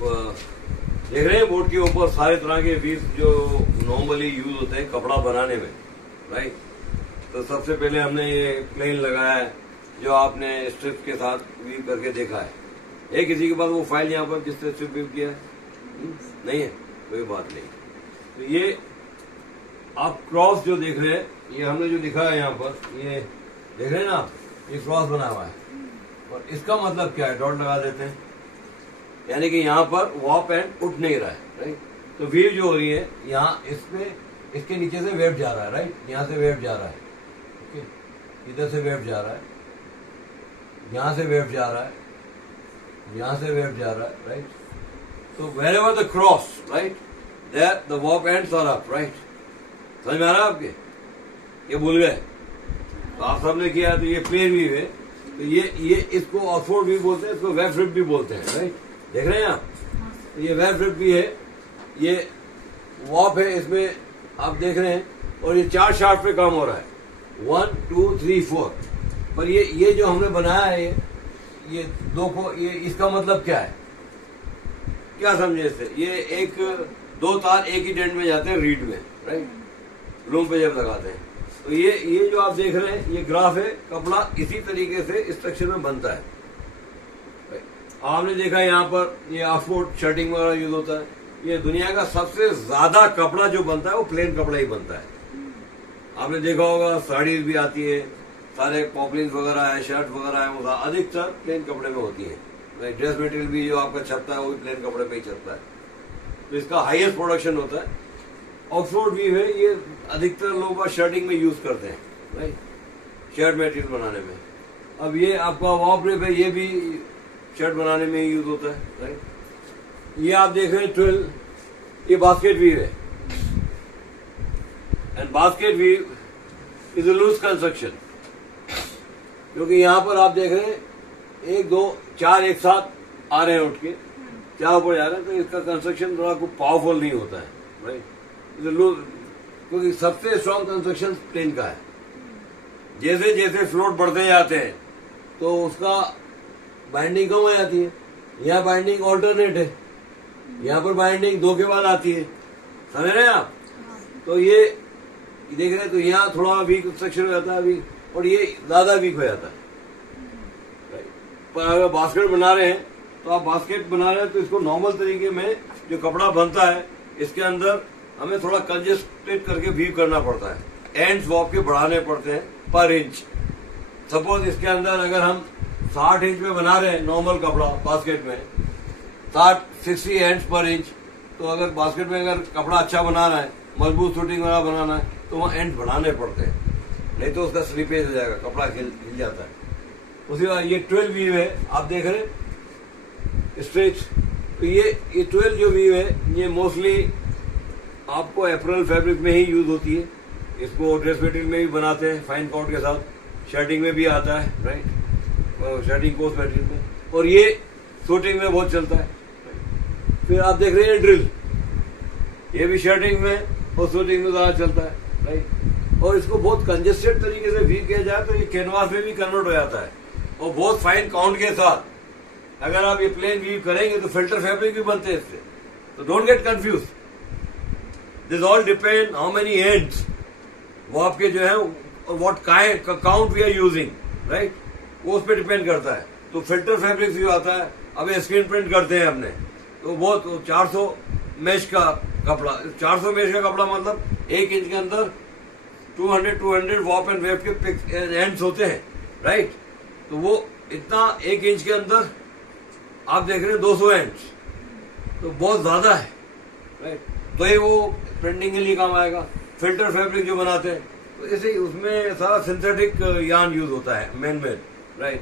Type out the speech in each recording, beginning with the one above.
देख रहे हैं बोर्ड के ऊपर सारे तरह के वीव जो नॉर्मली यूज होते हैं कपड़ा बनाने में, राइट। तो सबसे पहले हमने ये प्लेन लगाया है जो आपने स्ट्रिप के साथ वीव करके देखा है। किसी के पास वो फाइल यहाँ पर जिससे स्ट्रिप वीव किया है? नहीं है, कोई बात नहीं। तो ये आप क्रॉस जो देख रहे हैं, ये हमने जो लिखा है यहाँ पर, ये देख रहे हैं ना आप, ये क्रॉस बना हुआ है और इसका मतलब क्या है, डॉट लगा देते हैं, यानी कि यहाँ पर वॉप एंड उठ नहीं रहा है, राइट। तो वेव जो हो रही है यहाँ इसमें, इसके नीचे से वेव जा रहा है, राइट। यहाँ से वेव जा रहा है, ओके, इधर से वेव जा रहा है, यहाँ से वेव जा रहा है, यहाँ से वेव जा रहा है, राइट। तो wherever the cross, right, there the warp ends are up, right। समझ में आ रहा है आपके? ये भूल गए तो आप सबने किया, तो ये प्लेन वीव है। तो ये इसको ऑक्सफोर्ड वीव बोलते हैं, इसको वेब फ्लिप भी बोलते हैं, राइट। देख रहे हैं आप, तो ये वेब फ्लिप भी है, ये वॉप है, इसमें आप देख रहे हैं। और ये 4 शाफ्ट पे काम हो रहा है, 1 2 3 4। पर ये जो हमने बनाया है, ये 2 को, ये इसका मतलब क्या है, क्या समझे इससे? ये 2 तार एक ही डेंट में जाते हैं रीड में, राइट, लूम पे जब लगाते हैं। तो ये जो आप देख रहे हैं, ये ग्राफ है, कपड़ा इसी तरीके से स्ट्रक्चर में बनता है। आपने देखा यहाँ पर ये ऑक्सफोर्ड शर्टिंग वगैरह यूज होता है। ये दुनिया का सबसे ज्यादा कपड़ा जो बनता है वो प्लेन कपड़ा ही बनता है। आपने देखा होगा साड़ीज भी आती है, सारे पॉपलिन वगैरह है, शर्ट वगैरह है, वो अधिकतर प्लेन कपड़े में होती है। ड्रेस मटेरियल भी जो आपका छपता है वो भी प्लेन कपड़े पे ही चलता है। तो इसका हाईएस्ट प्रोडक्शन होता है। ऑक्सफोर्ड वीव है, ये अधिकतर लोग शर्टिंग में यूज करते हैं, राइट, शर्ट मटेरियल बनाने में। अब ये आपका वॉप रिप है, ये भी शर्ट बनाने में ही यूज होता है, राइट। ये आप देख रहे हैं 12, ये बास्केट वीव है। And basket weave is a loose construction, क्योंकि यहां पर आप देख रहे हैं 1 2 4 एक साथ आ रहे हैं, उठ के 4 ऊपर जा रहे हैं। तो इसका कंस्ट्रक्शन थोड़ा कुछ पावरफुल नहीं होता है, राइट, क्योंकि सबसे स्ट्रॉन्ग कंस्ट्रक्शन प्लेन का है। जैसे जैसे फ्लोट बढ़ते जाते हैं तो उसका बाइंडिंग कम हो जाती है। यहाँ बाइंडिंग ऑल्टरनेट है, यहाँ पर बाइंडिंग 2 के बाद आती है, समझ रहे हैं आप। तो ये देख रहे हैं, तो यहाँ थोड़ा वीक स्ट्रक्चर हो जाता है अभी, और ये ज्यादा वीक हो जाता है। पर अगर बास्केट बना रहे हैं, तो आप बास्केट बना रहे हैं तो इसको नॉर्मल तरीके में जो कपड़ा बनता है, इसके अंदर हमें थोड़ा कंजेस्टेड करके वीव करना पड़ता है। एंड्स वॉप के बढ़ाने पड़ते हैं पर इंच। सपोज इसके अंदर अगर हम 60 इंच में बना रहे हैं नॉर्मल कपड़ा बास्केट में, 60 एंड्स पर इंच, तो अगर बास्केट में अगर कपड़ा अच्छा बनाना है, मजबूत शूटिंग वाला बनाना है, तो वहाँ एंड बढ़ाने पड़ते हैं, नहीं तो उसका स्लिपेज हो जाएगा, कपड़ा हिल जाता है। उसी बात ये 12 वीव है, आप देख रहे हैं स्ट्रेच। तो ये 12 जो वीव है, ये मोस्टली आपको एप्रल फैब्रिक में ही यूज होती है। इसको ड्रेस मटेरियल में भी बनाते हैं फाइन कॉट के साथ, शर्टिंग में भी आता है, राइट, शर्टिंग कोर्स मटेरियल में, और ये शूटिंग में बहुत चलता है। फिर आप देख रहे हैं ड्रिल, ये भी शर्टिंग में और शूटिंग में ज्यादा चलता है, राइट। और इसको बहुत कंजेस्टेड तरीके से वीव किया जाए तो ये कैनवास में भी कन्वर्ट हो जाता है, और बहुत फाइन काउंट के साथ। अगर आप ये प्लेन वीव करेंगे तो फिल्टर फैब्रिक भी बनते हैं इससे। तो don't get confuse, this all depend how many ends वो आपके जो है, और what count we are using, right, वो उस पर डिपेंड करता है। तो फिल्टर फैब्रिक जो आता है, अब स्क्रीन प्रिंट करते हैं हमने, तो बहुत 400 मेश का कपड़ा, 400 मेश का कपड़ा मतलब 1 इंच के अंदर 200 वॉप एंड वेव के एंड्स होते हैं, राइट। तो वो इतना 1 इंच के अंदर आप देख रहे हैं 200 एंड्स, तो बहुत ज्यादा है, राइट। तो ये वो प्रिंटिंग के लिए काम आएगा। फिल्टर फैब्रिक जो बनाते हैं, तो इसे उसमें सारा सिंथेटिक यार्न यूज होता है, मैन मेड, राइट,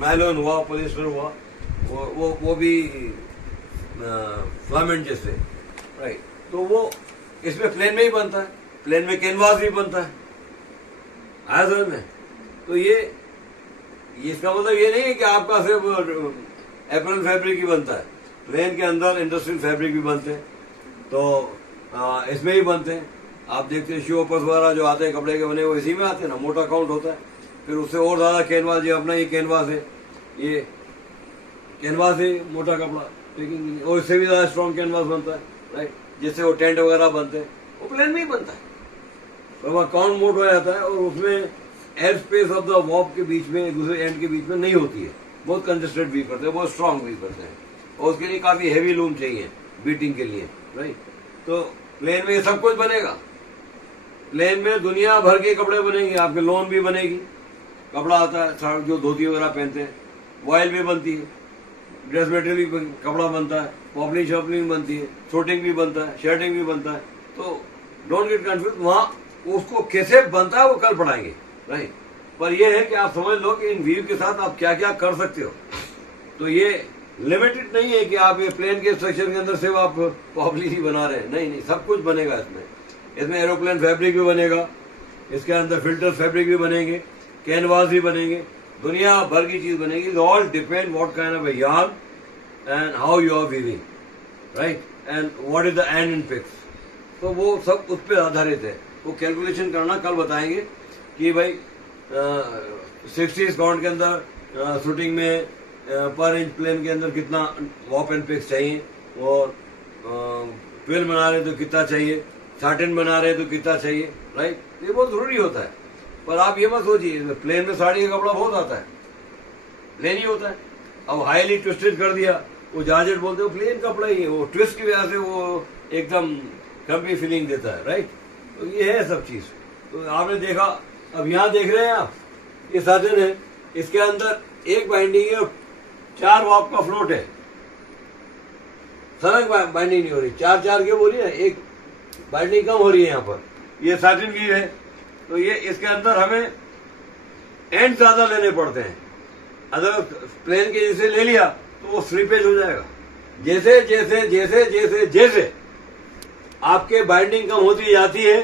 नायलॉन हुआ, पॉलिएस्टर हुआ, वो भी फिलामेंट जैसे, राइट। तो वो इसमें प्लेन में ही बनता है, प्लेन में कैनवास भी बनता है, आया समझ में। तो ये इसका मतलब ये नहीं है कि आपका सिर्फ एप्रल फैब्रिक ही बनता है, प्लेन के अंदर इंडस्ट्रियल फैब्रिक भी बनते हैं, तो इसमें ही बनते हैं। आप देखते हैं शो पर्स वगैरह जो आते हैं कपड़े के बने, वो इसी में आते हैं ना, मोटा काउंट होता है। फिर उससे और ज्यादा कैनवास, जो अपना ये कैनवास है, ये कैनवास है मोटा कपड़ा पैकिंग के लिए, और इससे भी ज्यादा स्ट्रॉन्ग कैनवास बनता है, राइट, जिससे वो टेंट वगैरह बनते हैं, वो प्लेन में ही बनता है। तो वहाँ काउंट मोड हो जाता है और उसमें एयर स्पेस ऑफ द वॉप के बीच में, एक दूसरे एंड के बीच में नहीं होती है, बहुत कंजस्टेड वीव करते हैं, बहुत स्ट्रांग वीव करते हैं, और उसके लिए काफी हैवी लूम चाहिए बीटिंग के लिए, राइट। तो प्लेन में सब कुछ बनेगा, प्लेन में दुनिया भर के कपड़े बनेंगे, आपके लोन भी बनेगी, कपड़ा आता है जो धोती वगैरह पहनते हैं, वॉयल भी बनती है, ड्रेस मटेरियल भी कपड़ा बनता है, पॉपलिंग शॉपलिंग बनती है, शूटिंग भी बनता है, शर्टिंग भी बनता है। तो डोंट गेट कंफ्यूज, वहां उसको कैसे बनता है वो कल पढ़ाएंगे, राइट। पर यह है कि आप समझ लो कि इन वीव के साथ आप क्या क्या कर सकते हो। तो ये लिमिटेड नहीं है कि आप ये प्लेन के स्ट्रक्चर के अंदर सिर्फ आप पॉपलिंग ही बना रहे हैं, नहीं नहीं, सब कुछ बनेगा इसमें। इसमें एरोप्लेन फैब्रिक भी बनेगा, इसके अंदर फिल्टर फैब्रिक भी बनेंगे, कैनवास भी बनेंगे, दुनिया भर की चीज बनेगी। All depend what kind of a yarn and how you are weaving, right, and what is the end in picks. तो वो सब उस पर आधारित है। वो कैलकुलेशन करना कल बताएंगे कि भाई 60 काउंट के अंदर शूटिंग में पर इंच प्लेन के अंदर कितना वॉप एंड पिक्स चाहिए, और 12 बना रहे तो कितना चाहिए, 13 बना रहे तो कितना चाहिए, राइट। ये बहुत जरूरी होता है। पर आप ये मत सोचिए प्लेन में साड़ी का कपड़ा बहुत आता है, प्लेन ही होता है। अब हाईली ट्विस्टेड कर दिया, वो जॉर्जेट बोलते हो, प्लेन कपड़ा ही है, वो ट्विस्ट की वजह से वो एकदम क्रम्पी फीलिंग देता है, राइट। तो ये है सब चीज। तो आपने देखा, अब यहाँ देख रहे हैं आप, ये साधन है, इसके अंदर एक बाइंडिंग है और 4 वॉप का फ्लोट है, सड़क बाइंडिंग नहीं हो रही, 4 क्यों हो रही है, एक बाइंडिंग कम हो रही है यहाँ पर। ये साटिन वीव है, तो ये इसके अंदर हमें एंड ज्यादा लेने पड़ते हैं। अगर प्लेन के जैसे ले लिया तो वो स्लीपेज हो जाएगा। जैसे जैसे जैसे जैसे जैसे आपके बाइंडिंग कम होती जाती है,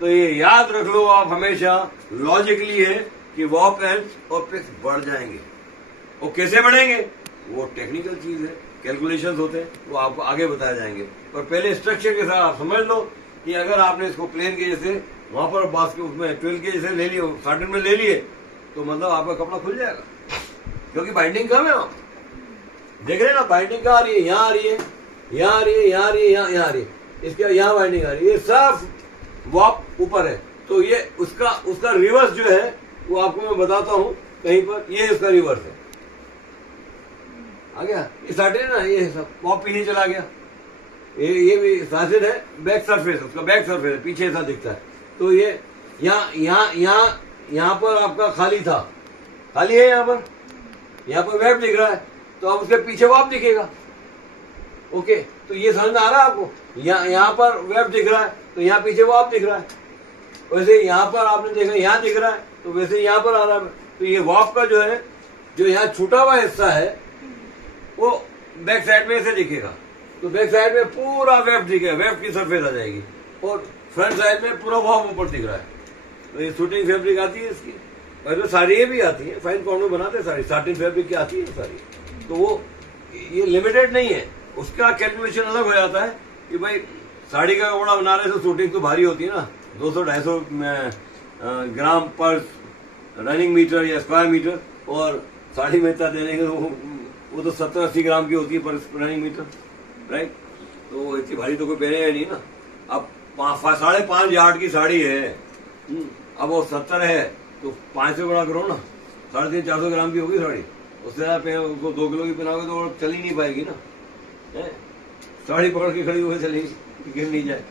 तो ये याद रख लो आप हमेशा लॉजिकली है कि वॉप एंड और पिक्स बढ़ जाएंगे। वो कैसे बढ़ेंगे वो टेक्निकल चीज है, कैलकुलेशंस होते हैं, वो आपको आगे बताए जाएंगे। पर पहले स्ट्रक्चर के साथ आप समझ लो कि अगर आपने इसको प्लेन के जैसे वहां पर बास्केट उसमें 12 के जैसे ले लिए, साटिन में ले लिए, तो मतलब आपका कपड़ा खुल जाएगा, क्योंकि बाइंडिंग कम है। आप देख रहे हैं ना, बाइंडिंग कहाँ आ रही है, यहाँ आ रही है, यहाँ आ रही है, यहाँ आ रही है, यहाँ आ रही है, इसके यहाँ बाइंडिंग आ रही है, ये सब वॉप ऊपर है। तो ये उसका रिवर्स जो है वो आपको मैं बताता हूँ कहीं पर, ये इसका रिवर्स है। आ गया ये साटिन है ना, ये सब वॉप पीछे चला गया, ये भी साटिन है, बैक सरफेस, उसका बैक सरफेस है, पीछे ऐसा दिखता है। तो ये यहाँ पर आपका खाली था, खाली है यहाँ पर वेब दिख रहा है, तो अब उसके पीछे वॉप दिखेगा। ओके, तो ये समझ में आ रहा है आपको, यहाँ पर वेब दिख रहा है तो यहाँ पीछे वॉप दिख रहा है, वैसे यहाँ पर आपने देखा यहाँ दिख रहा है तो वैसे यहाँ पर आ रहा है। तो ये वॉप का जो है, जो यहाँ छूटा हुआ हिस्सा है वो बैक साइड में ऐसे दिखेगा, तो बैक साइड में पूरा वेब दिखेगा, वेब की सरफेस आ जाएगी, और फ्रंट साइड में पूरा वॉप ऊपर दिख रहा है। तो ये शूटिंग फैब्रिक आती है इसकी, और तो साड़ी भी आती है, फाइन कॉर्नर बनाते हैं साड़ी, साटिन फैब्रिक की आती है सारी। तो वो ये लिमिटेड नहीं है, उसका कैलकुलेशन अलग हो जाता है कि भाई साड़ी का कपड़ा बना रहे तो शूटिंग तो भारी होती है ना, 200-250 ग्राम पर रनिंग मीटर या स्क्वायर मीटर, और साड़ी में इतना देने के वो तो 70-80 ग्राम की होती है पर रनिंग मीटर, राइट। तो इतनी भारी तो कोई पहनेगा नहीं ना। अब 5.5 यार्ड की साड़ी है, अब वो 70 है तो 5 से गुणा करो ना, 350-400 ग्राम की होगी साड़ी, उससे ज्यादा उसको 2 किलो की पहनाओगे तो चल ही नहीं पाएगी ना, साड़ी पकड़ के खड़ी हुई चलेगी, गिर नहीं जाए।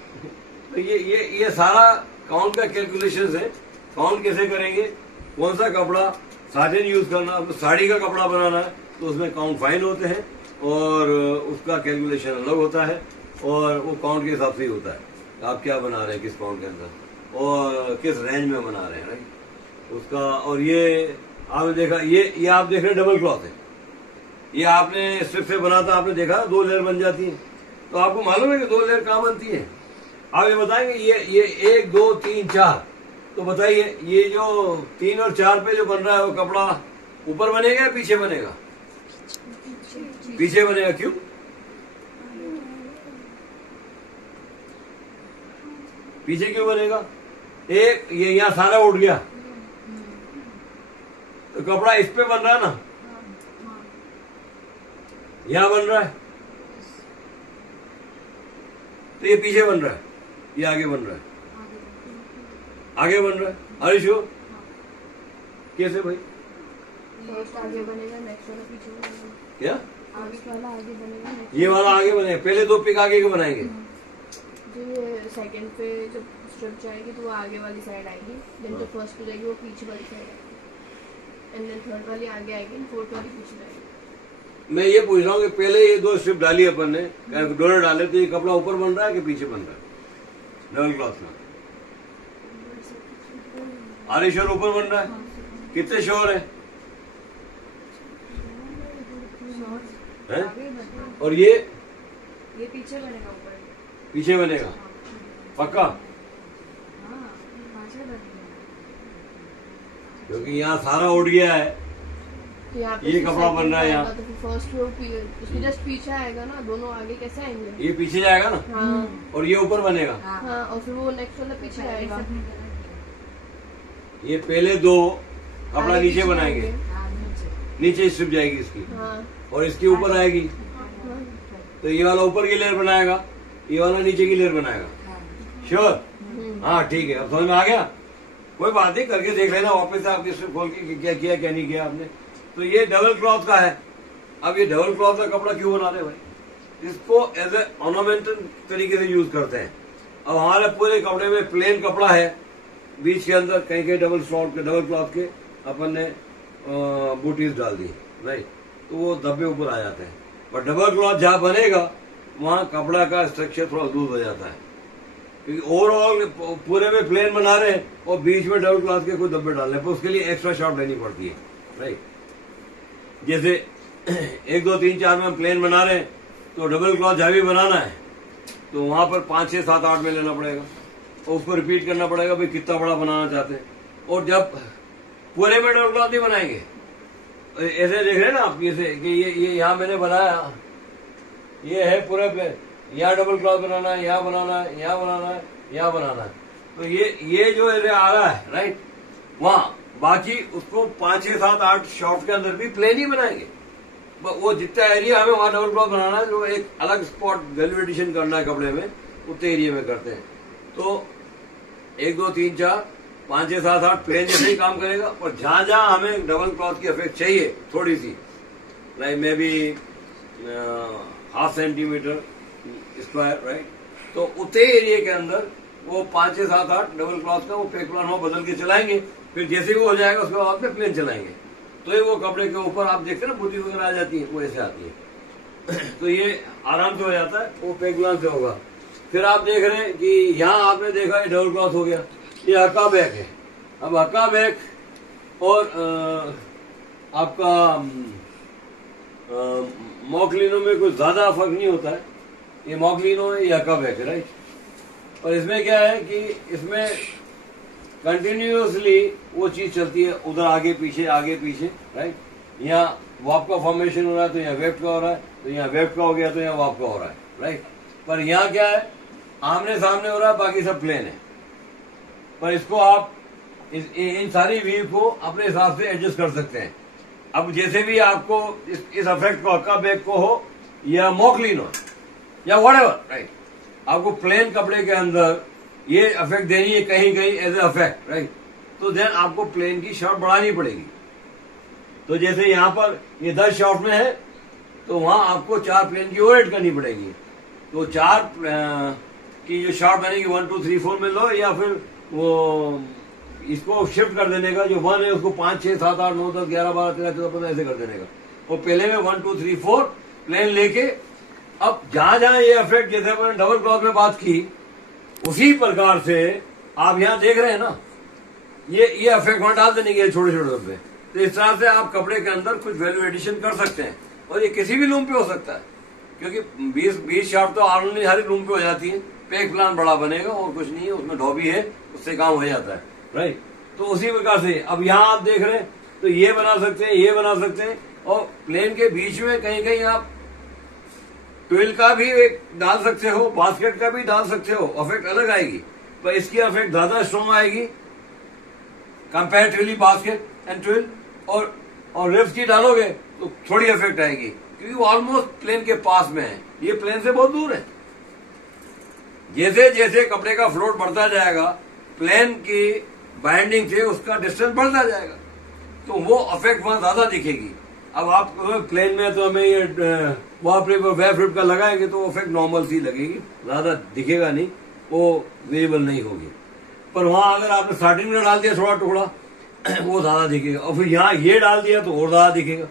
तो ये सारा काउंट का कैलकुलेशन है। काउंट कैसे करेंगे, कौन सा कपड़ा साटिन यूज करना, तो साड़ी का कपड़ा बनाना है तो उसमें काउंट फाइन होते हैं, और उसका कैलकुलेशन अलग होता है, और वो काउंट के हिसाब से ही होता है आप क्या बना रहे हैं, किस काउंट के अंदर और किस रेंज में बना रहे हैं, राइट उसका। और ये आपने देखा, ये आप देख रहे हैं डबल क्लॉथ है, ये आपने स्ट्रिप से बना था, आपने देखा 2 लेयर बन जाती है। तो आपको मालूम है कि 2 लेयर कहाँ बनती है, आप ये बताएंगे ये 1 2 3 4, तो बताइए ये जो 3 और 4 पे जो बन रहा है वो कपड़ा ऊपर बनेगा या पीछे बनेगा? पीछे बनेगा। क्यों? पीछे क्यों बनेगा? एक ये यहाँ सारा उठ गया तो कपड़ा इस पे बन रहा है ना, यहां बन रहा है, तो ये पीछे बन रहा है, ये आगे बन रहा है, आगे बन रहा है। अरे शो कैसे भाई? नेक्स्ट आगे बनेगा, नेक्स्ट वाला पीछे बनेगा। क्या आगे वाला आगे बनेगा, next ये वाला आगे बनेगा? पहले दो पिक आगे के बनाएंगे। जो ये सेकंड पे जब स्ट्रिप जाएगी तो वो आगे वाली साइड आएगी, देन जो फर्स्ट पे जाएगी वो पीछे वाली साइड आएगी, एंड देन थर्ड वाली आगे आएगी, फोर्थ वाली पीछे जाएगी। मैं ये पूछ रहा हूँ कि पहले ये दो स्ट्रिप डाली अपन ने, डोर डाले, तो ये कपड़ा ऊपर बन रहा है कि पीछे बन रहा है डबल क्लॉथ में? आरे श्योर ऊपर बन रहा है? कितने श्योर है? हैं? और ये पीछे बनेगा, ऊपर पीछे बनेगा पक्का? क्योंकि यहाँ सारा उठ गया है, तो यहाँ पे ये कपड़ा बन रहा है यहाँ। तो फर्स्ट फ्लोर उसके जस्ट पीछे आएगा ना, दोनों आगे कैसे आएंगे? ये पीछे जाएगा ना, हाँ और ये ऊपर बनेगा। हाँ, और फिर वो नेक्स्ट वाला पीछे आएगा। ये पहले दो कपड़ा आगे नीचे पीछे बनाएंगे, आएंगे। नीचे स्ट्रिप जाएगी इसकी, हाँ और इसकी ऊपर आएगी, हाँ। तो ये वाला ऊपर की लेयर बनाएगा, ये वाला नीचे की लेयर बनाएगा। श्योर? हाँ ठीक है, अब समझ में आ गया। कोई बात नहीं, करके देख लेना वापस से आपकी स्ट्रिप खोल के क्या किया क्या नहीं किया आपने। तो ये डबल क्लॉथ का है। अब ये डबल क्लॉथ का कपड़ा क्यों बना रहे भाई? इसको एज ए ऑर्नामेंटल तरीके से यूज करते हैं। अब हमारे पूरे कपड़े में प्लेन कपड़ा है, बीच के अंदर कहीं कहीं डबल क्लॉथ के अपन ने बूटीज डाल दी, राइट, तो वो धब्बे ऊपर आ जाते हैं। पर डबल क्लॉथ जहां बनेगा वहां कपड़ा का स्ट्रक्चर थोड़ा लूज हो जाता है, क्योंकि ओवरऑल पूरे में प्लेन बना रहे हैं और बीच में डबल क्लॉथ के कोई धब्बे डालने पर उसके लिए एक्स्ट्रा शॉट लेनी पड़ती है, राइट। जैसे 1 2 3 4 में हम प्लेन बना रहे हैं, तो डबल क्लॉथ जहां भी बनाना है तो वहां पर 5 6 7 8 में लेना पड़ेगा और उसको रिपीट करना पड़ेगा भाई कितना बड़ा बनाना चाहते हैं। और जब पूरे में डबल क्लॉथ नहीं बनाएंगे, ऐसे देख रहे हैं ना आप, जैसे कि ये यहाँ मैंने बनाया, ये है पूरे पे, यहाँ डबल क्लॉथ बनाना है, यहाँ बनाना है, यहाँ बनाना है, यहाँ बनाना है, तो ये जो एरिया आ रहा है, राइट, वहां बाकी उसको 5 6 7 8 शॉट के अंदर भी प्लेन ही बनाएंगे। वो जितना एरिया हमें वहां डबल क्लॉथ बनाना है, जो एक अलग स्पॉट वैल्यू एडिशन करना है कपड़े में, उतने एरिया में करते हैं। तो 1 2 3 4 5 6 7 8 प्लेन जैसे ही काम करेगा, और जहां जहां हमें डबल क्लॉथ की इफेक्ट चाहिए थोड़ी सी, like maybe 1/2 centimetre square, right, तो उतने एरिया के अंदर वो 5 6 7 8 डबल क्लॉथ का वो पेक प्लान हो बदल के चलाएंगे। फिर जैसे ही वो हो जाएगा उसके बाद में प्लेन चलाएंगे, तो ये वो कपड़े के ऊपर आप देखते हैं ना बूटी वगैरह आ जाती है, वो ऐसे आती है। तो ये आराम से हो जाता है, वो पेक प्लान से होगा। फिर आप देख रहे हैं कि यहाँ आपने देखा ये डबल क्लॉथ हो गया, ये हक्का बैक है। अब हक्का बैक और आपका मॉकलिनो में कुछ ज्यादा फर्क नहीं होता है, ये मॉकलिनो है, ये हक्का बैक है, राइट। और इसमें क्या है कि इसमें कंटिन्यूअसली वो चीज चलती है, उधर आगे पीछे, राइट। यहाँ वाप का फॉर्मेशन हो रहा है तो यहाँ वेब का हो रहा है, तो यहाँ वेब का हो गया तो यहाँ वाप का हो रहा है, राइट। पर यहाँ क्या है, आमने सामने हो रहा है, बाकी सब प्लेन है। पर इसको आप इन सारी वीव को अपने हिसाब से एडजस्ट कर सकते हैं। अब जैसे भी आपको इस अफेक्ट को हक्का बैक को हो या मॉकलिनो या व्हाटएवर, राइट, आपको प्लेन कपड़े के अंदर ये अफेक्ट देनी है कहीं कहीं एज ए अफेक्ट, राइट, तो देन आपको प्लेन की शॉर्ट बढ़ानी पड़ेगी। तो जैसे यहाँ पर ये 10 शॉर्ट में है, तो वहां आपको 4 प्लेन की ओवर करनी पड़ेगी। तो 4 की जो शॉर्ट बनेगी 1 2 3 4 में लो, या फिर वो इसको शिफ्ट कर देने का, जो 1 है उसको 5 6 7 8 9 10 11 12 13 14 15 ऐसे कर देने का। वो पहले में 1 2 3 4 प्लेन लेके, अब जहां जहां ये अफेक्ट, जैसे अपन डबल क्लॉथ में बात की, उसी प्रकार से आप यहां देख रहे हैं ना, ये अफेक्ट वहां डाल देने के छोटे छोटे धब्बे। तो इस तरह से आप कपड़े के अंदर कुछ वैल्यू एडिशन कर सकते हैं, और ये किसी भी लूम पे हो सकता है, क्योंकि 20 शॉर्ट तो ऑलरेडी हर लूम पे हो जाती है। पेक प्लान बड़ा बनेगा और कुछ नहीं है, उसमें धोबी है, उससे काम हो जाता है, राइट। तो उसी प्रकार से अब यहाँ आप देख रहे हैं, तो ये बना सकते हैं, ये बना सकते हैं, और प्लेन के बीच में कहीं कहीं आप ट्विल का भी एक डाल सकते हो, बास्केट का भी डाल सकते हो, अफेक्ट अलग आएगी, पर इसकी अफेक्ट ज्यादा स्ट्रॉन्ग आएगी कंपेरेटिवली बास्केट एंड ट्विल। और रिफ्स की डालोगे तो थोड़ी अफेक्ट आएगी, क्योंकि वो ऑलमोस्ट प्लेन के पास में है, ये प्लेन से बहुत दूर है। जैसे जैसे कपड़े का फ्लोट बढ़ता जाएगा, प्लेन की बाइंडिंग से उसका डिस्टेंस बढ़ता जाएगा, तो वो इफेक्ट वहां ज्यादा दिखेगी। अब आप प्लेन में तो हमें ये वॉलपेपर वेब का लगाएंगे तो इफेक्ट नॉर्मल सी लगेगी, ज्यादा दिखेगा नहीं, वो वेरिएबल नहीं होगी। पर वहां अगर आपने स्टार्टिंग में डाल दिया थोड़ा टुकड़ा वो ज्यादा दिखेगा, और फिर यहाँ ये डाल दिया तो और ज्यादा दिखेगा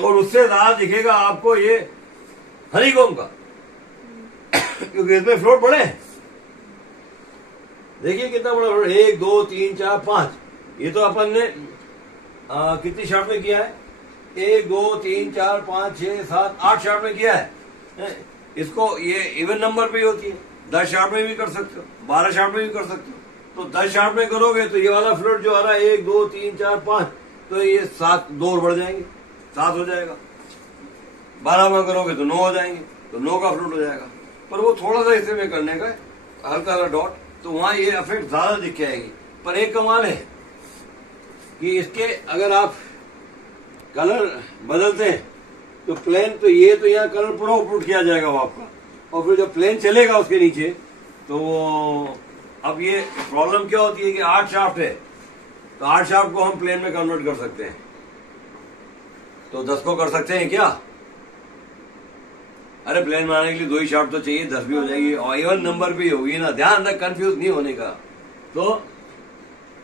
और उससे ज्यादा दिखेगा आपको ये हनीकॉम्ब का क्योंकि इसमें फ्लोट बड़े हैं। देखिए कितना बड़ा फ्लोट, 1 2 3 4 5। ये तो अपन ने कितनी शार्ट में किया है, 1 2 3 4 5 6 7 8 शार्ट में किया है। इसको ये इवन नंबर पे ही होती है, 10 शार्ट में भी कर सकते हो, 12 शार्ट में भी कर सकते हो। तो 10 शार्ट में करोगे तो ये वाला फ्लोट जो आ रहा है 1 2 3 4 5, तो ये 7 2 और बढ़ जाएंगे, 7 हो जाएगा। 12 में करोगे तो 9 हो जाएंगे, तो 9 का फ्लोट हो जाएगा। पर वो थोड़ा सा हिस्से में करने का हल्का सा डॉट, तो वहां ये इफेक्ट ज्यादा दिख के आएगी। पर एक कमाल है कि इसके अगर आप कलर बदलते हैं तो प्लेन, तो ये तो यहाँ कलर पूरा आउटपुट किया जाएगा वो आपका, और फिर जब प्लेन चलेगा उसके नीचे तो अब ये प्रॉब्लम क्या होती है कि 8 शाफ्ट है, तो 8 शाफ्ट को हम प्लेन में कन्वर्ट कर सकते हैं, तो 10 को कर सकते हैं क्या? अरे प्लेन बनाने के लिए 2 ही शाफ्ट तो चाहिए, 10 भी हो जाएगी और इवन नंबर भी होगी ना। ध्यान रख, कंफ्यूज नहीं होने का, तो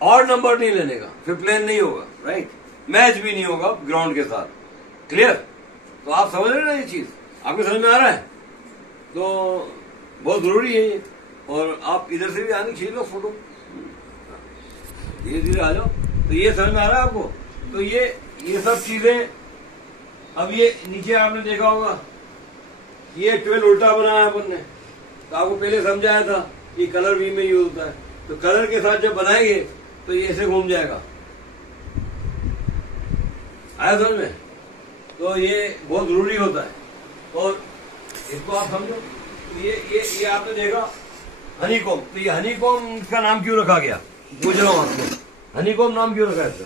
और नंबर नहीं लेने का, फिर प्लेन नहीं होगा, राइट, मैच भी नहीं होगा ग्राउंड के साथ। क्लियर? तो आप समझ रहे ना ये चीज, आपको समझ में आ रहा है? तो बहुत जरूरी है ये। और आप इधर से भी आने खींच लो फोटो, धीरे धीरे आ जाओ। तो ये समझ में आ रहा है आपको? तो ये सब चीजें, अब ये नीचे आपने देखा होगा ये 12 उल्टा बनाया अपन ने, तो आपको पहले समझाया था कि कलर वी में यूज होता है। तो कलर के साथ जब बनाएंगे तो ये ऐसे घूम जाएगा, आया समझ में? तो ये बहुत जरूरी होता है और इसको आप समझो। ये आपने देखा हनीकॉम्ब, तो ये हनीकॉम्ब का नाम क्यों रखा गया, पूछ रहा हूं आपको, हनीकॉम्ब नाम क्यों रखा है इसका?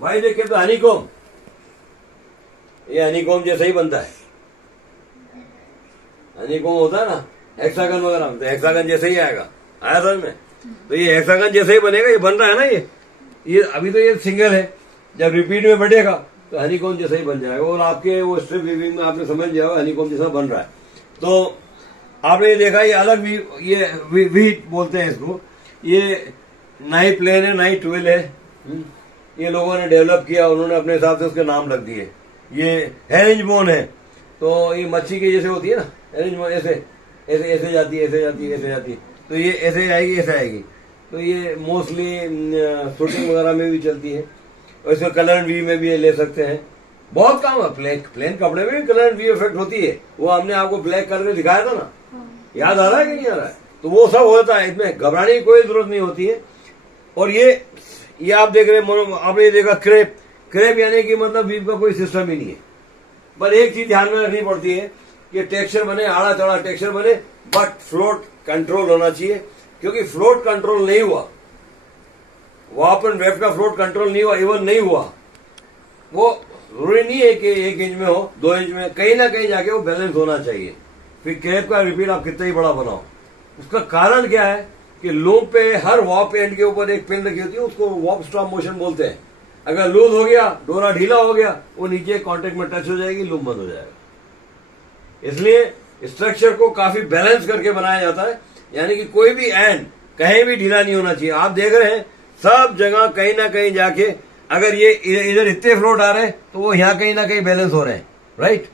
भाई देखिए तो हनीकॉम्ब, ये हनीकॉम्ब जैसा ही बनता है। हनीकॉम्ब होता है ना हेक्सागन वगैरह, तो हेक्सागन जैसे ही आएगा, आया समझ में? तो ये हेक्सागन जैसे ही बनेगा, ये बन रहा है ना ये अभी तो ये सिंगल है, जब रिपीट में बढ़ेगा तो हनीकॉम्ब जैसा ही बन जाएगा और आपके वो स्ट्रिप वीविंग में आपने समझ लिया होगा हनीकॉम्ब जैसा बन रहा है। तो आपने ये देखा, ये अलग भी, ये वीट बोलते हैं इसको, ये ना ही प्लेन है ना ही ट्विल है, ये लोगों ने डेवलप किया, उन्होंने अपने हिसाब से उसके नाम रख दिए। ये हेरिंजबोन है, तो ये मच्छी की जैसे होती है ना हेरिंजबोन, ऐसे ऐसे ऐसे जाती है, ऐसे जाती है, ऐसे जाती है, तो ये ऐसे आएगी, ऐसे आएगी। तो ये मोस्टली शूटिंग वगैरह में भी चलती है और इसको कलर एंड वी में भी ले सकते हैं। बहुत काम है, प्लेन कपड़े में भी कलर एंड वी इफेक्ट होती है, वो हमने आपको ब्लैक करके दिखाया था ना, याद आ रहा है कि नहीं आ रहा है? तो वो सब होता है, इसमें घबराने की कोई जरूरत नहीं होती है। और ये आप देख रहे हैं, आपने देखा क्रेप यानी कि मतलब वीव का कोई सिस्टम ही नहीं है। पर एक चीज ध्यान में रखनी पड़ती है कि टेक्सचर बने, आड़ा चढ़ा टेक्सचर बने, बट फ्लोट कंट्रोल होना चाहिए, क्योंकि फ्लोट कंट्रोल नहीं हुआ, वार्प एंड वेफ्ट का फ्लोट कंट्रोल नहीं हुआ, इवन नहीं हुआ, वो जरूरी नहीं है कि 1 इंच में हो, 2 इंच में, कहीं ना कहीं जाके वो बैलेंस होना चाहिए। फिर क्रेप का रिपीट आप कितना ही बड़ा बनाओ, उसका कारण क्या है कि लूप पे हर वॉप एंड के ऊपर एक पिन रखी होती है, उसको वॉप स्टॉप मोशन बोलते हैं। अगर लूज हो गया, डोरा ढीला हो गया, वो नीचे कांटेक्ट में टच हो जाएगी, लूप बंद हो जाएगा। इसलिए स्ट्रक्चर को काफी बैलेंस करके बनाया जाता है, यानी कि कोई भी एंड कहीं भी ढीला नहीं होना चाहिए। आप देख रहे हैं सब जगह कहीं ना कहीं जाके, अगर ये इधर इतने फ्लोट आ रहे हैं तो वो यहाँ कहीं ना कहीं बैलेंस हो रहे हैं, राइट?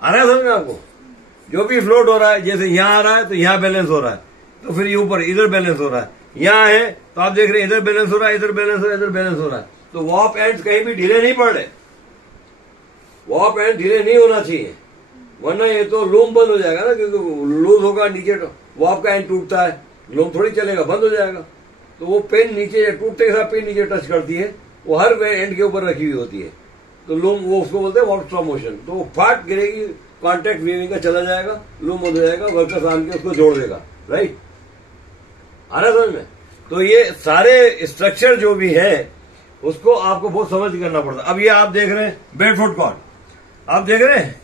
आ रहा है समझ में आपको? जो भी फ्लोट हो रहा है, जैसे यहाँ आ रहा है तो यहाँ बैलेंस हो रहा है, तो फिर ये ऊपर इधर बैलेंस हो रहा है, यहाँ है तो आप देख रहे हैं इधर बैलेंस हो रहा है, इधर बैलेंस हो रहा है, इधर बैलेंस हो रहा है। तो वॉप एंड कहीं भी ढीले नहीं पड़ रहे, वॉप एंड ढीले नहीं होना चाहिए, वरना ये तो लूम बंद हो जाएगा ना, क्योंकि लूज होगा नीचे, वॉप का एंड टूटता है, लूम थोड़ी चलेगा, बंद हो जाएगा। तो वो पेन नीचे टूटते के साथ पेन नीचे टच करती है, वो हर एंड के ऊपर रखी हुई होती है, तो लूम, वो उसको बोलते हैं वॉप स्टॉप मोशन। तो वो फाट गिरेगी, कॉन्टेक्ट वीविंग का चला जाएगा, लूम बंद हो जाएगा, वर्कर्स आन के उसको जोड़ देगा, राइट? आ रहा समझ में? तो ये सारे स्ट्रक्चर जो भी है उसको आपको बहुत समझ करना पड़ता है। अब ये आप देख रहे हैं बेडफुट कॉर्ड, आप देख रहे हैं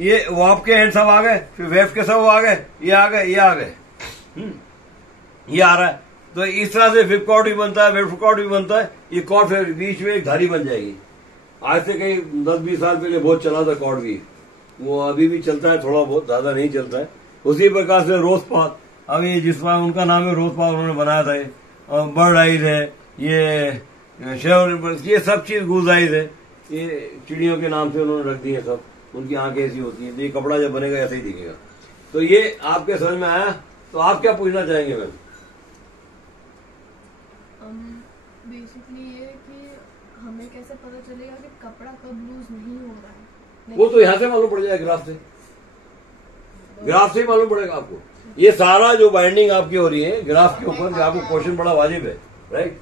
ये वॉप के एंड सब आ गए, फिर वेफ के सब आ गए, ये आ गए, ये आ गए, ये आ रहा है। तो इस तरह से विप कॉर्ड भी बनता है, बेडफुट कॉर्ड भी बनता है। ये कॉर्ड फिर बीच में एक धारी बन जाएगी। आज से कहीं 10-20 साल पहले बहुत चला था कॉर्ड भी, वो अभी भी चलता है थोड़ा बहुत, ज्यादा नहीं चलता है। उसी प्रकार से रोज पाथ, अब ये जिसमें उनका नाम है रोज पाथ, उन्होंने बनाया था। और बर्ड आइज है, ये शेवर, ये सब चीज गूज आइज है, ये चिड़ियों के नाम से उन्होंने रख दी है सब। उनकी आंखें ऐसी होती है, ये कपड़ा जब बनेगा ऐसे ही दिखेगा। तो ये आपके समझ में आया? तो आप क्या पूछना चाहेंगे मैम? बेसिकली ये कि हमें कैसे पता चलेगा कि कपड़ा कब लूज नहीं हो रहा है? वो तो यहाँ से मालूम पड़ जाएगा, ग्राफ से, ग्राफ से ही मालूम पड़ेगा आपको। ये सारा जो बाइंडिंग आपकी हो रही है ग्राफ के ऊपर, आपको क्वेश्चन बड़ा वाजिब है, राइट?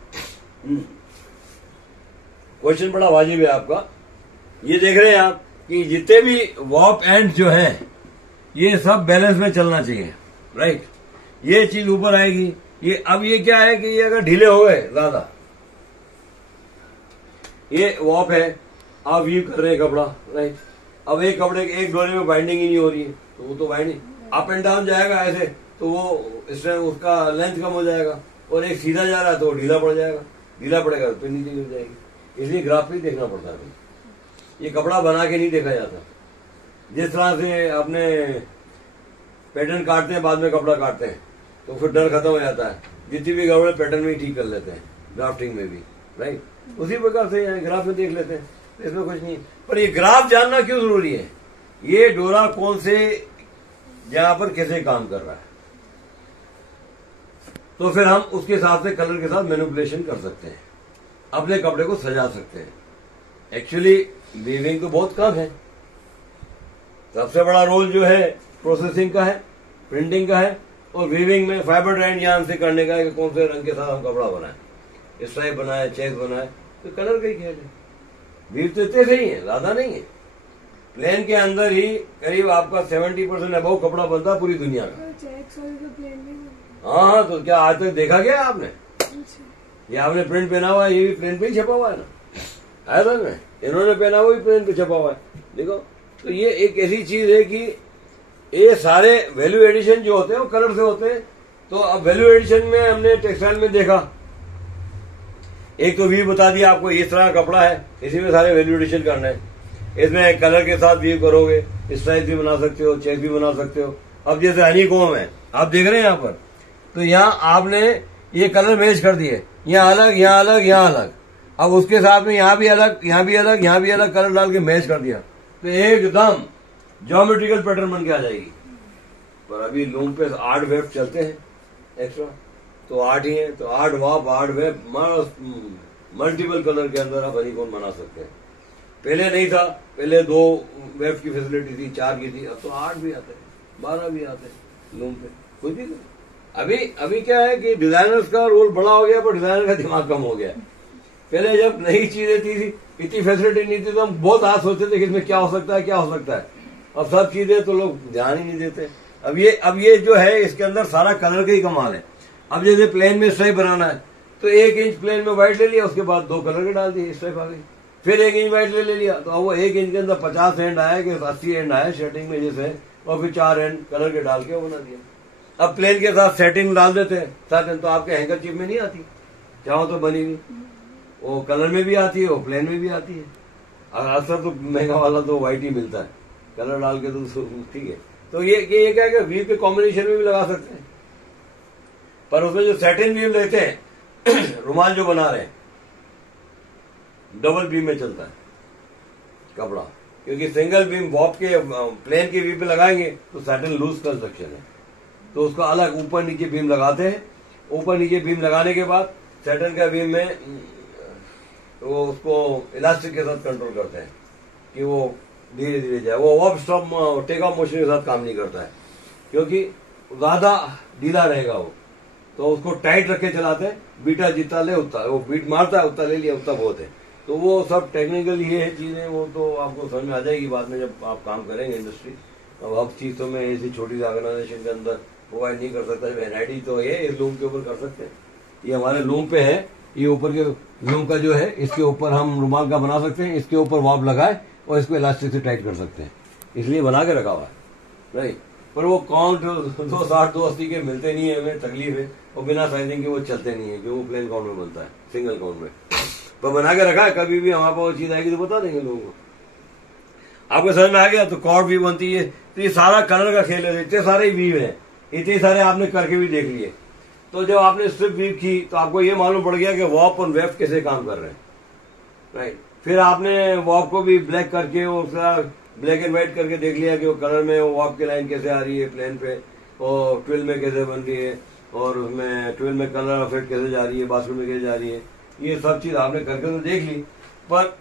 क्वेश्चन बड़ा वाजिब है आपका। ये देख रहे हैं आप कि जितने भी वॉप एंड जो है ये सब बैलेंस में चलना चाहिए, राइट? ये चीज ऊपर आएगी। ये अब ये क्या है कि ये अगर ढीले हो गए ज्यादा, ये वॉप है, आप वीव कर रहे हैं कपड़ा, राइट? अब एक कपड़े के एक डोरे में बाइंडिंग ही नहीं हो रही है, तो वो तो बाइंडिंग अप एंड डाउन जाएगा ऐसे, तो वो इसमें उसका लेंथ कम हो जाएगा। और एक सीधा जा रहा है तो वो ढीला पड़ जाएगा, ढीला पड़ेगा तो फिर नीचे गिर जाएगी। इसलिए ग्राफ भी देखना पड़ता है, ये कपड़ा बना के नहीं देखा जाता। जिस तरह से अपने पैटर्न काटते हैं, बाद में कपड़ा काटते हैं, तो फिर डर खत्म हो जाता है। जितनी भी गड़बड़ पैटर्न में ही ठीक कर लेते हैं, ड्राफ्टिंग में भी, राइट? उसी प्रकार से ग्राफ में देख लेते हैं, तो इसमें कुछ नहीं। पर ये ग्राफ जानना क्यों जरूरी है? ये डोरा कौन से जहां पर कैसे काम कर रहा है, तो फिर हम उसके हिसाब से कलर के साथ मैनिपुलेशन कर सकते हैं, अपने कपड़े को सजा सकते हैं। एक्चुअली वीविंग तो बहुत कम है, सबसे बड़ा रोल जो है प्रोसेसिंग का है, प्रिंटिंग का है, और वीविंग में फाइबर ड्राइंग यहाँ से करने का है कि कौन से रंग के साथ हम कपड़ा बनाए, स्ट्राइप बनाए, चेक बनाए, तो कलर का ही खेल है। वीव तो इतने सही है, ज्यादा नहीं है। प्लेन के अंदर ही करीब आपका 70% अबव कपड़ा बनता है पूरी दुनिया का। हाँ, तो क्या आज तक देखा गया आपने? ये आपने प्रिंट पहना हुआ है, ये भी प्लेन पे ही छपा हुआ है ना, है समझ में? इन्होंने पहना हुआ भी प्लेन पे छपा हुआ है, देखो। तो ये एक ऐसी चीज है कि ये सारे वैल्यू एडिशन जो होते हैं वो कलर से होते हैं। तो अब वैल्यू एडिशन में हमने टेक्सटाइल में देखा, एक तो वीव बता दिया आपको, इस तरह का कपड़ा है, इसी में सारे वैल्यू एडिशन करना है। इसमें कलर के साथ वीव करोगे, स्ट्राइप भी बना सकते हो, चेक भी बना सकते हो। अब जैसे हनीकॉम्ब है, आप देख रहे हैं यहाँ पर, तो यहाँ आपने ये कलर मैच कर दिए, यहाँ अलग, यहाँ अलग, यहाँ अलग। अब उसके साथ में यहाँ भी अलग, यहाँ भी अलग, यहाँ भी अलग कलर डाल के मैच कर दिया, तो एकदम ज्योमेट्रिकल पैटर्न बन के आ जाएगी। पर अभी लूम पे 8 वेब चलते हैं एक्स्ट्रा, तो 8 ही है, तो 8 वाप 8 वेब मल्टीपल कलर के अंदर आप हनीकॉम्ब बना सकते हैं। पहले नहीं था, पहले 2 वेब की फैसिलिटी थी, 4 की थी, अब तो 8 भी आते हैं, 12 भी आते हैं लूम पे, कुछ भी। अभी क्या है कि डिजाइनर्स का रोल बड़ा हो गया, पर डिजाइनर का दिमाग कम हो गया। पहले जब नई चीजें थी, इतनी फैसिलिटी नहीं थी, तो हम बहुत आज सोचते थे कि इसमें क्या हो सकता है, क्या हो सकता है। अब सब चीजें तो लोग ध्यान ही नहीं देते। अब ये जो है, इसके अंदर सारा कलर का ही कमाल है। अब जैसे प्लेन में स्ट्राइप बनाना है, तो 1 इंच प्लेन में व्हाइट ले लिया, उसके बाद 2 कलर के डाल दिए, स्ट्राइप आ गई। फिर 1 इंच व्हाइट ले लिया, तो अब वो 1 इंच के अंदर 50 एंड आया कि 80 एंड आया शर्टिंग में जैसे, और फिर 4 एंड कलर के डाल के वो बना दिया। अब प्लेन के साथ सेटिंग डाल देते हैं, तो आपके हैंकरचीफ में नहीं आती, चाहो तो बनी हुई, वो कलर में भी आती है, वो प्लेन में भी आती है। अक्सर तो महंगा वाला तो व्हाइट ही मिलता है, कलर डाल के तो ठीक है। तो ये क्या है कि वीव के कॉम्बिनेशन में भी लगा सकते हैं, पर उसमें जो सेटिन वीव लेते हैं रुमाल जो बना रहे हैं, डबल बीम में चलता है कपड़ा, क्योंकि सिंगल बीम वॉप के प्लेन के वीव पे लगाएंगे तो सैटिन लूज कंस्ट्रक्शन है, तो उसको अलग ऊपर नीचे बीम लगाते हैं। ऊपर नीचे बीम लगाने के बाद सैटिन का बीम में वो उसको इलास्टिक के साथ कंट्रोल करते हैं कि वो धीरे धीरे जाए। वो वॉप स्टॉप टेक ऑफ मोशन के साथ काम नहीं करता है, क्योंकि ज्यादा ढीला रहेगा वो, तो उसको टाइट रख के चलाते हैं। बीटा जितना ले उतना, वो बीट मारता है उतना ले लिया, उतना बहुत है। तो वो सब टेक्निकल ये है चीजें, वो तो आपको समझ में आ जाएगी बाद में जब आप काम करेंगे इंडस्ट्री। अब हर चीज तो मैं ऐसी छोटी ऑर्गेनाइजेशन के अंदर प्रोवाइड नहीं कर सकता। एनआईडी तो ये इस लूम के ऊपर कर सकते हैं, ये हमारे लूम पे है, ये ऊपर के लूम का जो है इसके ऊपर हम रुमाल का बना सकते हैं, इसके ऊपर वाप लगाए और इसको इलास्टिक से टाइट कर सकते हैं, इसलिए बना के रखा हुआ है राइट। पर वो काउंट 260 280 के मिलते नहीं है, हमें तकलीफ है, और बिना साइजिंग के वो चलते नहीं है, क्योंकि वो प्लेन काउंट में बनता है, सिंगल काउंट में। पर बना के रखा है, कभी भी हमारे पास वो चीज आएगी तो बता देंगे लोगों को। आपको समझ में आ गया? तो कॉर्ड भी बनती है। तो ये सारा कलर का खेल है, इतने सारे वीव है, इतने सारे आपने करके भी देख लिए। तो जब आपने स्ट्रिप वीव की तो आपको ये मालूम पड़ गया कि वॉप और वेफ्ट कैसे काम कर रहे हैं राइट। फिर आपने वॉप को भी ब्लैक करके उसका ब्लैक एंड व्हाइट करके देख लिया कि वो कलर में वॉप की लाइन कैसे आ रही है प्लेन पे, और ट्विल में कैसे बन रही है, और उसमें ट्विल में कलर इफेक्ट कैसे जा रही है, बास्केट में कैसे जा रही है, ये सब चीज आपने करके तो देख ली। पर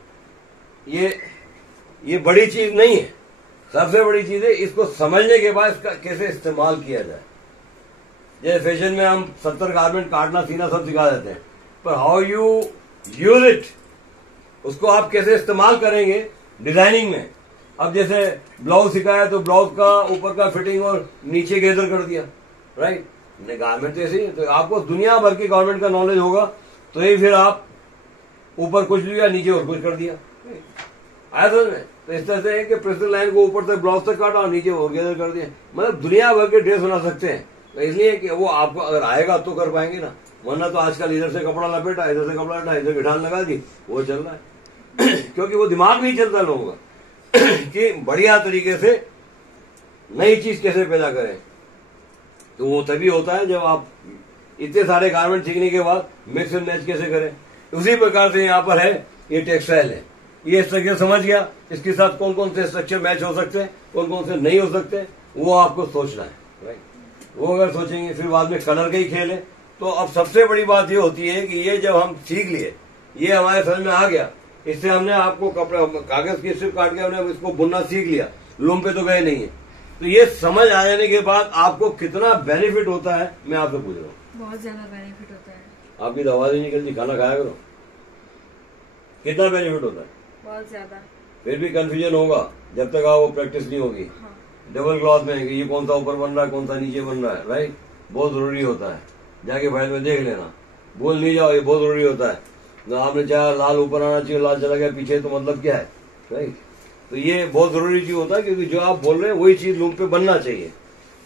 ये बड़ी चीज नहीं है, सबसे बड़ी चीज है इसको समझने के बाद इसका कैसे इस्तेमाल किया जाए। जैसे फैशन में हम 70 गारमेंट काटना सीना सब सिखा देते हैं, पर हाउ यू यूज इट, उसको आप कैसे इस्तेमाल करेंगे डिजाइनिंग में। अब जैसे ब्लाउज सिखाया तो ब्लाउज का ऊपर का फिटिंग और नीचे गेदर कर दिया राइट। गारमेंट तो ऐसे ही, तो आपको दुनिया भर की गारमेंट का नॉलेज होगा तो ही फिर आप ऊपर कुछ लिया नीचे और कुछ कर दिया, आया समझ में। तो इस तरह से है कि प्रेशर लाइन को ऊपर से ब्लाउज तक काटा और नीचे और गेदर कर दिया, मतलब दुनिया भर के ड्रेस बना सकते हैं। तो इसलिए कि वो आपको अगर आएगा तो कर पाएंगे ना, वरना तो आजकल इधर से कपड़ा लपेटा, इधर से कपड़ा हटा, इधर गिठान लगा दी, वो चल रहा है क्योंकि वो दिमाग नहीं चलता लोगों का कि बढ़िया तरीके से नई चीज कैसे पैदा करें। तो वो तभी होता है जब आप इतने सारे गारमेंट सीखने के बाद मिक्स एंड मैच कैसे करें। उसी प्रकार से यहाँ पर है ये टेक्सटाइल है, ये स्ट्रक्चर समझ गया, इसके साथ कौन कौन से स्ट्रक्चर मैच हो सकते हैं, कौन कौन से नहीं हो सकते, वो आपको सोचना है राइट। वो अगर सोचेंगे फिर बाद में कलर का ही खेल है। तो अब सबसे बड़ी बात ये होती है कि ये जब हम सीख लिए, ये हमारे समझ में आ गया, इससे हमने आपको कपड़े कागज की स्ट्रिप काट के हमने इसको बुनना सीख लिया, लूम पे तो गए नहीं है। तो ये समझ आ जाने के बाद आपको कितना बेनिफिट होता है मैं आपसे पूछ रहा हूँ। बहुत ज्यादा बेनिफिट होता है। आपकी तो आवाज ही निकलती, खाना खाया करो। कितना बेनिफिट होता है? बहुत ज्यादा। फिर भी कंफ्यूजन होगा जब तक आप वो प्रैक्टिस नहीं होगी। हाँ। डबल क्लॉथ में कि ये कौन सा ऊपर बन रहा है कौन सा नीचे बन रहा है राइट, बहुत जरूरी होता है। जाके फाइल में देख लेना, बोल नहीं जाओ, ये बहुत जरूरी होता है। तो आपने चाहे लाल ऊपर आना चाहिए, लाल चला गया पीछे, तो मतलब क्या है राइट। तो ये बहुत जरूरी चीज होता है, क्योंकि जो आप बोल रहे हैं वही चीज लूम पे बनना चाहिए।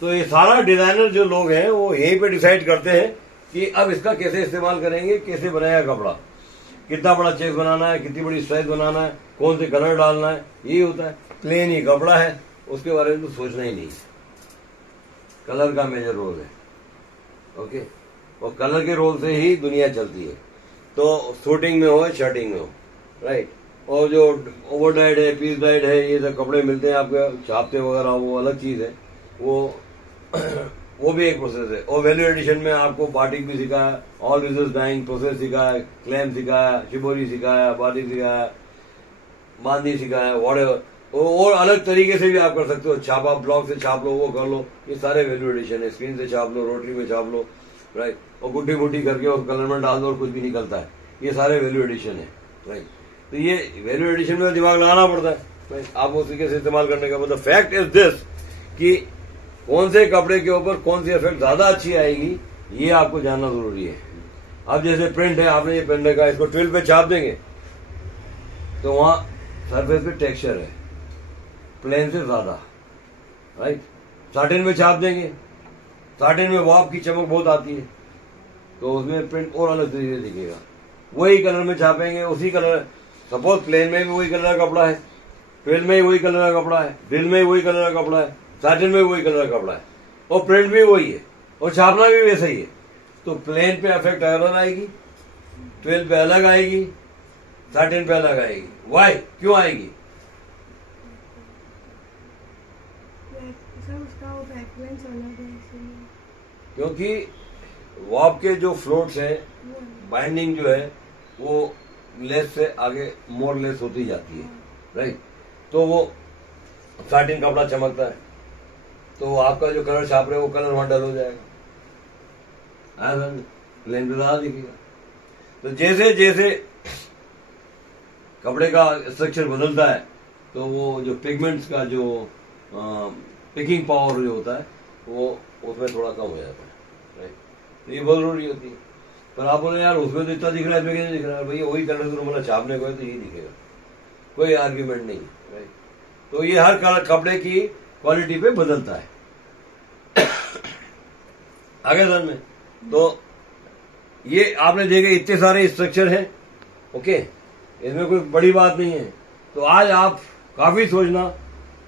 तो ये सारा डिजाइनर जो लोग हैं वो यहीं पे डिसाइड करते हैं कि अब इसका कैसे इस्तेमाल करेंगे, कैसे बनाएगा कपड़ा, कितना बड़ा चेक बनाना है, कितनी बड़ी स्ट्राइप बनाना है, कौन से कलर डालना है, यही होता है। प्लेन ही कपड़ा है, उसके बारे में तो सोचना ही नहीं, कलर का मेजर रोल है ओके। और कलर के रोल से ही दुनिया चलती है। तो सूटिंग में हो शर्टिंग में हो राइट। और जो ओवर डाइड है, पीस डाइड है, ये सब कपड़े मिलते हैं आपके छापते वगैरह, वो अलग चीज है, वो भी एक प्रोसेस है। और वैल्यू एडिशन में आपको बाटिक भी सिखाया, ऑल रिजर्व डाइंग प्रोसेस सिखाया, क्लैम सिखाया, शिबोरी सिखाया, बाटिक सिखाया, बांदी सिखाया, वॉटेवर। और अलग तरीके से भी आप कर सकते हो, छापा ब्लॉक से छाप लो, वो कर लो, ये सारे वैल्यू एडिशन है। स्क्रीन से छाप लो, रोटरी में छाप लो राइट, और गुड्डी मुड्डी करके और कलर में डाल दो और कुछ भी निकलता है, ये सारे वैल्यू एडिशन है राइट। तो ये वैल्यू एडिशन में दिमाग लगाना पड़ता है राइट, आप उस तरीके से इस्तेमाल करने का। मतलब फैक्ट इज दिस कि कौन से कपड़े के ऊपर कौन सी इफेक्ट ज्यादा अच्छी आएगी, ये आपको जानना जरूरी है। अब जैसे प्रिंट है, आपने ये प्रिंट का इसको ट्विल पे छाप देंगे तो वहां सरफेस पे टेक्सचर है प्लेन से ज्यादा राइट। साटिन में छाप देंगे, साटिन में वॉप की चमक बहुत आती है, तो उसमें प्रिंट और अलग तरीके से दिखेगा। वही कलर में छापेंगे, उसी कलर, सपोज प्लेन में भी वही कलर का कपड़ा है, ट्विल में ही वही कलर का कपड़ा है, ड्रिल में ही वही कलर का कपड़ा है, साटिन में वही कलर का कपड़ा है, और प्रिंट भी वही है, और छापना भी वैसा ही है। तो प्लेन पे इफेक्ट अलग आएगी, ट्विल पे अलग आएगी, साटिन पे अलग आएगी। वाई, क्यों आएगी? क्योंकि वॉप के जो फ्लोट्स है, बाइंडिंग जो है वो लेस से आगे मोर लेस होती जाती है राइट। तो वो साटिन कपड़ा चमकता है, तो आपका जो कलर छाप रहे हो वो कलर वहां डल हो जाएगा, प्लेन पे ज्यादा दिखेगा। तो जैसे जैसे कपड़े का स्ट्रक्चर बदलता है तो वो जो पिगमेंट्स का जो पिकिंग पावर जो होता है वो उसमें थोड़ा कम हो जाता है राइट। तो ये बहुत जरूरी होती है। पर आप बोले यार उसमें तो इतना दिख रहा है, इसमें क्या दिख रहा है? भैया वही कलर तुम बोला छापने को है तो यही दिखेगा, कोई आर्ग्यूमेंट नहीं, राइट। तो ये हर कपड़े की क्वालिटी पे बदलता है। आगे सर में तो ये आपने देखे इतने सारे स्ट्रक्चर हैं, ओके, इसमें कोई बड़ी बात नहीं है। तो आज आप काफी सोचना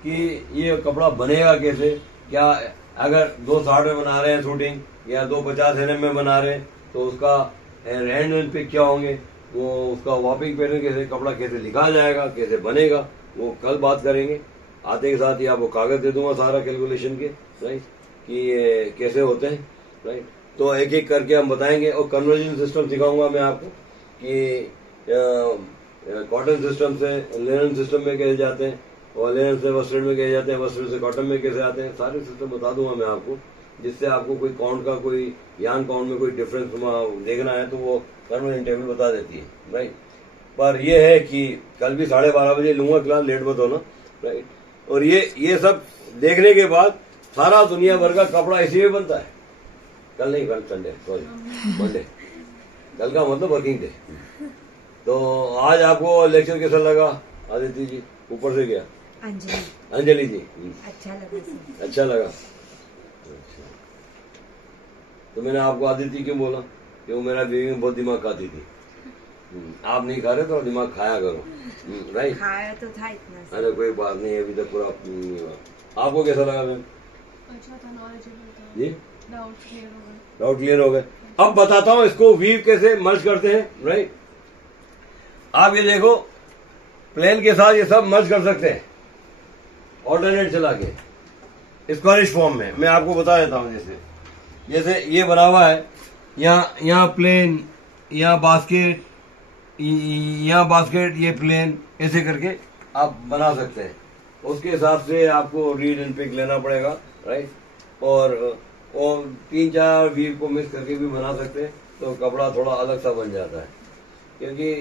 कि ये कपड़ा बनेगा कैसे, क्या अगर 260 में बना रहे हैं शूटिंग या 250 NM में बना रहे हैं तो उसका हैंड एंड पिक क्या होंगे, वो उसका वॉपिंग पैटर्न कैसे, कपड़ा कैसे लिखा जाएगा, कैसे बनेगा, वो कल बात करेंगे। आते के साथ ही आपको कागज दे दूंगा सारा कैलकुलेशन के, राइट, कि ये कैसे होते हैं, राइट। तो एक एक करके हम बताएंगे और कन्वर्जन सिस्टम सिखाऊंगा मैं आपको कि कॉटन सिस्टम से लिनन सिस्टम में कैसे जाते हैं और लिनन से वस्ट्रेड में कैसे जाते हैं, वस्ट्रेड से कॉटन में कैसे आते हैं, सारे सिस्टम बता दूंगा मैं आपको, जिससे आपको कोई काउंट का कोई यान काउंट में कोई डिफरेंस देखना है तो वो कन्वर्जन टेबल बता देती है, राइट। पर यह है कि कल भी 12:30 बजे लूंगा क्लास, लेट मत होना, राइट। और ये सब देखने के बाद सारा दुनिया भर का कपड़ा इसी में बनता है। कल नहीं, कल संडे, सॉरी मंडे, कल का मतलब वर्किंग डे। तो आज आपको लेक्चर कैसा लगा आदित्य जी? ऊपर से गया अंजलि जी, अच्छा लगा। अच्छा लगा, अच्छा। तो मैंने आपको आदित्य क्यों बोला कि वो मेरा बेबी में बहुत दिमाग खाती थी। आप नहीं खा रहे तो दिमाग खाया करो, राइट। खाया तो था इतना। अरे कोई बात नहीं, अभी तक पूरा नहीं हुआ। आपको कैसा लगा मैम? अच्छा था, नॉलेजेबल था जी, डाउट क्लियर हो गए। डाउट क्लियर हो गए। अब बताता हूँ इसको वीव कैसे मर्ज करते हैं, राइट। आप ये देखो, प्लेन के साथ ये सब मर्ज कर सकते हैं ऑल्टरनेट चला के स्क्वायरिश फॉर्म में। मैं आपको बता देता हूँ, जैसे ये बना हुआ है, यहाँ प्लेन, यहाँ बास्केट, यहाँ बास्केट, ये प्लेन, ऐसे करके आप बना सकते हैं। उसके हिसाब से आपको रीड एंड पिक लेना पड़ेगा, राइट। और 3-4 वीव को मिक्स करके भी बना सकते हैं, तो कपड़ा थोड़ा अलग सा बन जाता है। क्योंकि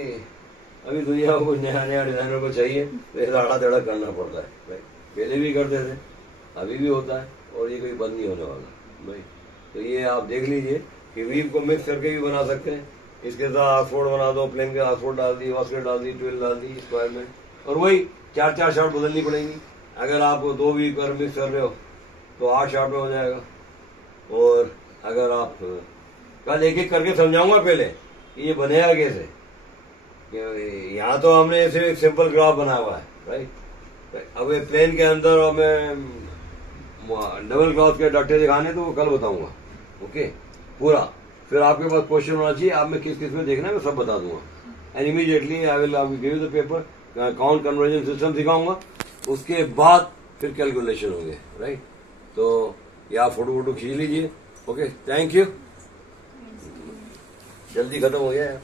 अभी दुनिया को नया डिजाइनर को चाहिए तो ये आड़ा टेढ़ा करना पड़ता है, राइट। पहले भी करते थे, अभी भी होता है, और ये कोई बंद नहीं होने वाला, राइट। तो ये आप देख लीजिए कि वीव को मिक्स करके भी बना सकते हैं। इसके साथ आसफोर्ड बना दो, प्लेन के आसफोर्ड डाल दी, वास्केट डाल दी, ट्विल डाल दी स्क्वायर में, और वही 4-4 शॉट बदलनी पड़ेंगी। अगर आप 2 वीव पर मिक्स कर रहे हो तो 8 शॉट में हो जाएगा। और अगर आप कल एक एक करके समझाऊंगा पहले कि ये बनेगा कैसे। यहाँ तो हमने सिर्फ एक सिंपल ग्राफ बना हुआ है, राइट। अब ये प्लेन के अंदर और मैं डबल क्लॉथ के डट्टे दिखाने तो वो कल बताऊंगा, ओके, पूरा। फिर आपके पास क्वेश्चन होना चाहिए, आप में किस किस में देखना है मैं सब बता दूंगा। And immediately I will give you the paper, count conversion system सिखाऊंगा, उसके बाद फिर कैलकुलेशन होंगे, राइट। तो ये आप फोटो खींच लीजिए, ओके, थैंक यू। जल्दी खत्म हो गया यार।